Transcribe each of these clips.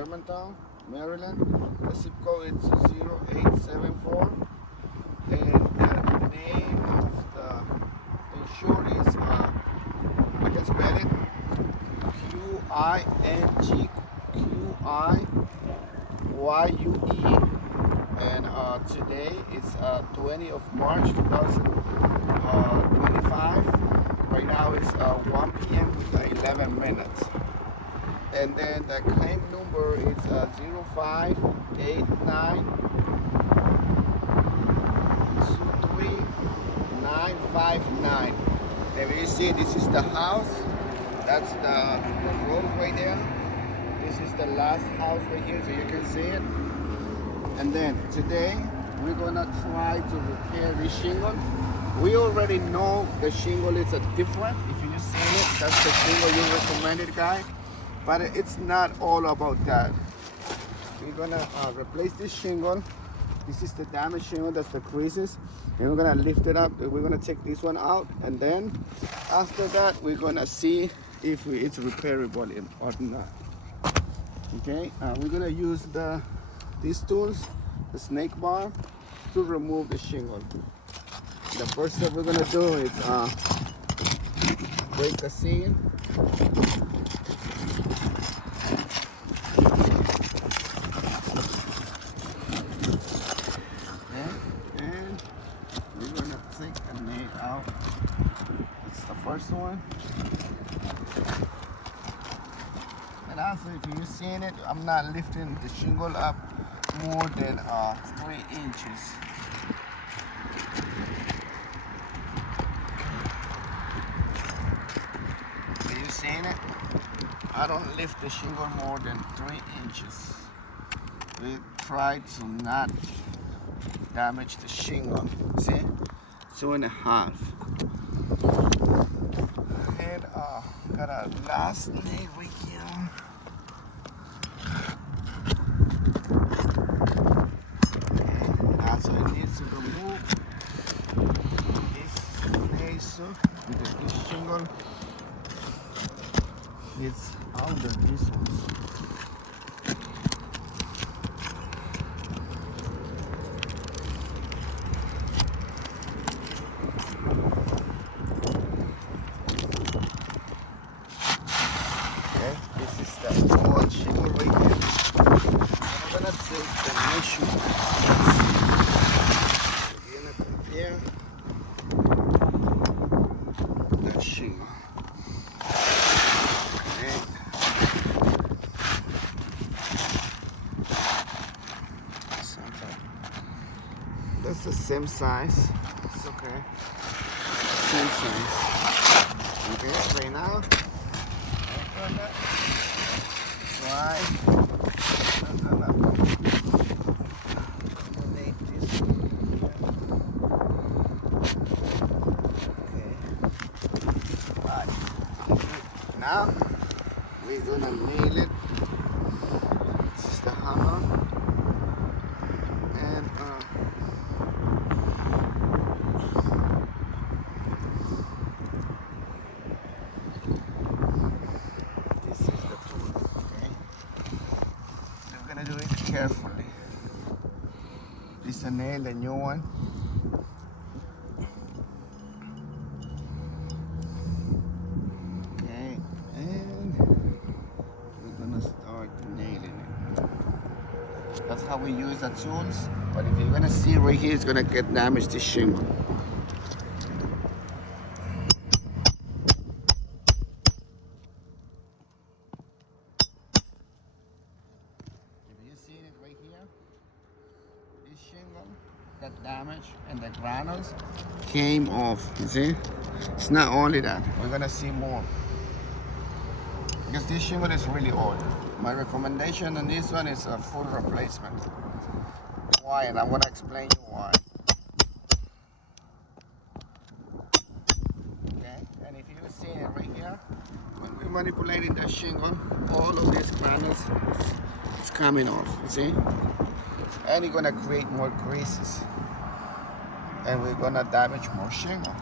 Germantown, Maryland. The zip code is 0874. And the name of the insured is, I can spell it, QINGQIYUE. And today is 20th of March 2025. Right now it's 1 p.m. with 11 minutes. And then the claim number is 058923 And you see, this is the house. That's the road right there. This is the last house right here, so you can see it. And then today we're gonna try to repair this shingle. We already know the shingle is a different. If you just seen it, that's the shingle you recommended, guy. But it's not all about that. We're gonna replace this shingle. This is the damaged shingle, that's the creases. And we're gonna lift it up. We're gonna take this one out, and then after that, we're gonna see if it's repairable or not. Okay, we're gonna use these tools, the snake bar, to remove the shingle. The first step we're gonna do is break the seal. And we're gonna take the nail out. It's the first one. And also, if you've seen it, I'm not lifting the shingle up more than 3 inches. So you seen it? I don't lift the shingle more than 3 inches. We try to not damage the shingle. See? 2.5. And got a last nail right here. So it needs to remove this nail because this shingle is under this one. Okay, this is the old shingle right here. I'm gonna take the measurement. Here, that shingle. Okay. That's the same size. It's okay. Same size. Okay, right now, try. Now we're gonna nail it. This is the hammer, and this is the tool. Okay, we're gonna do it carefully. This is a nail, the new one. That's how we use the tools. But if you're gonna see right here, it's gonna get damaged, this shingle. If you see it right here, this shingle got damaged and the granules came off. You see? It's not only that. We're gonna see more. Because this shingle is really old. My recommendation on this one is a full replacement. Why? And I'm going to explain you why. Okay? And if you see it right here, when we're manipulating the shingle, all of these granules is coming off. You see? And you're going to create more creases. And we're going to damage more shingle.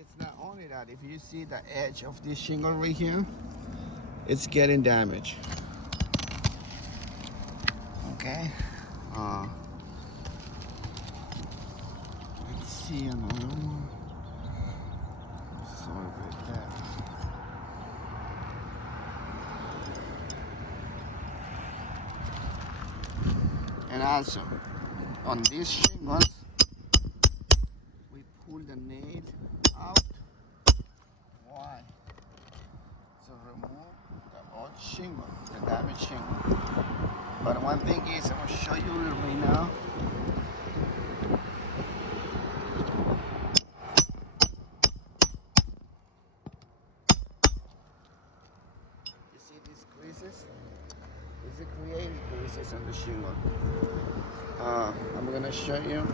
it's not only that. If you see the edge of this shingle right here, it's getting damaged. Okay. Let's see another one. Sorry about that. And also, on these shingles, we pull the nail out. Why? To remove the old shingle, the damaged shingle. But one thing is, I'm going to show you right now. You see these creases? These are created creases on the shingle. I'm going to show you. In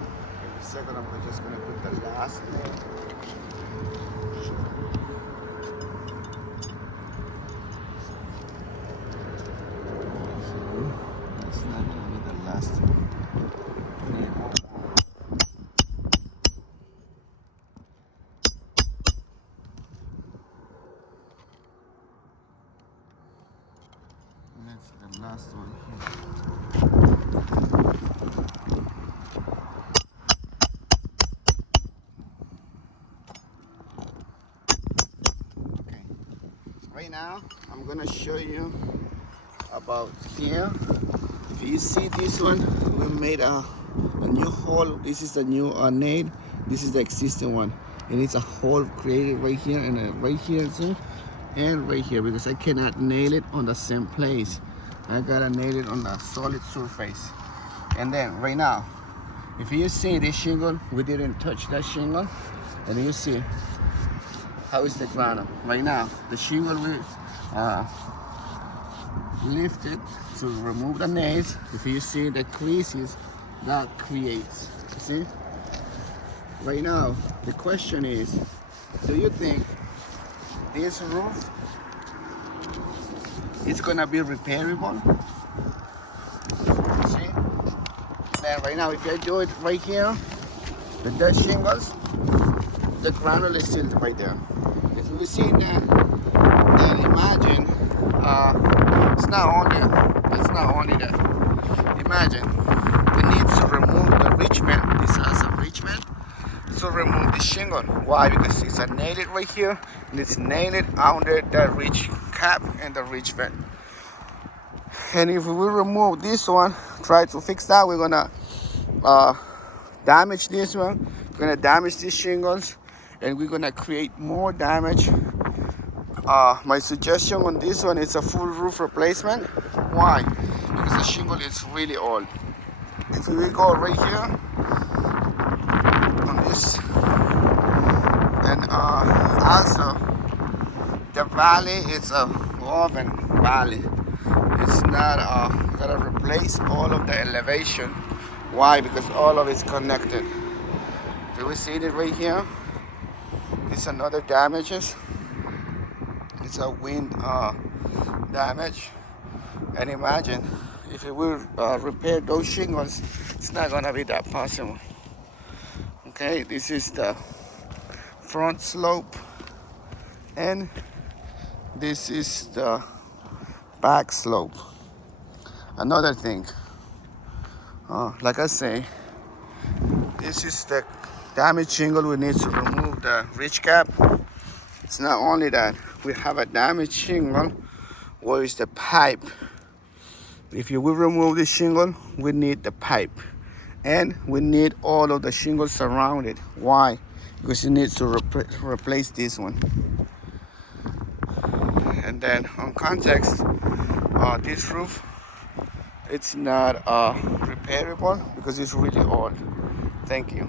a second, I'm just going to put the last nail. That's not going to be the last nail. That's the last one here. Okay. Right now, I'm gonna show you about here. If you see this one, we made a new hole. This is the new nail. This is the existing one. And it's a hole created right here and right here too. And right here, because I cannot nail it on the same place. I gotta nail it on the solid surface. And then right now, if you see this shingle, we didn't touch that shingle, and you see how is the ground right now. The shingle we lifted to remove the nails. If you see the creases that creates, see? Right now, the question is, do you think this roof is gonna be repairable? See? Then right now, if I do it right here, the dirt shingles, the granule is still right there. If we see that, then imagine it's not only that. Imagine we need to remove the richment. This has a richment. To remove the shingle. Why? Because it's a nailed right here, and it's nailed under the ridge cap and the ridge vent. And if we remove this one, try to fix that, we're gonna damage this one. We're gonna damage these shingles, and we're gonna create more damage. My suggestion on this one is a full roof replacement. Why? Because the shingle is really old. If we go right here, and also the valley is a woven valley. It's not gotta replace all of the elevation. Why? Because all of it's connected. Do we see it right here? It's another damages. It's a wind damage. And imagine if it will repair those shingles, it's not gonna be that possible. Okay, this is the front slope, and this is the back slope. Another thing, like I say, this is the damaged shingle. We need to remove the ridge cap. It's not only that, we have a damaged shingle. Where is the pipe? If you will remove the shingle, we need the pipe. And we need all of the shingles surrounded. Why? Because you need to replace this one. And then on context, this roof, it's not repairable because it's really old. Thank you.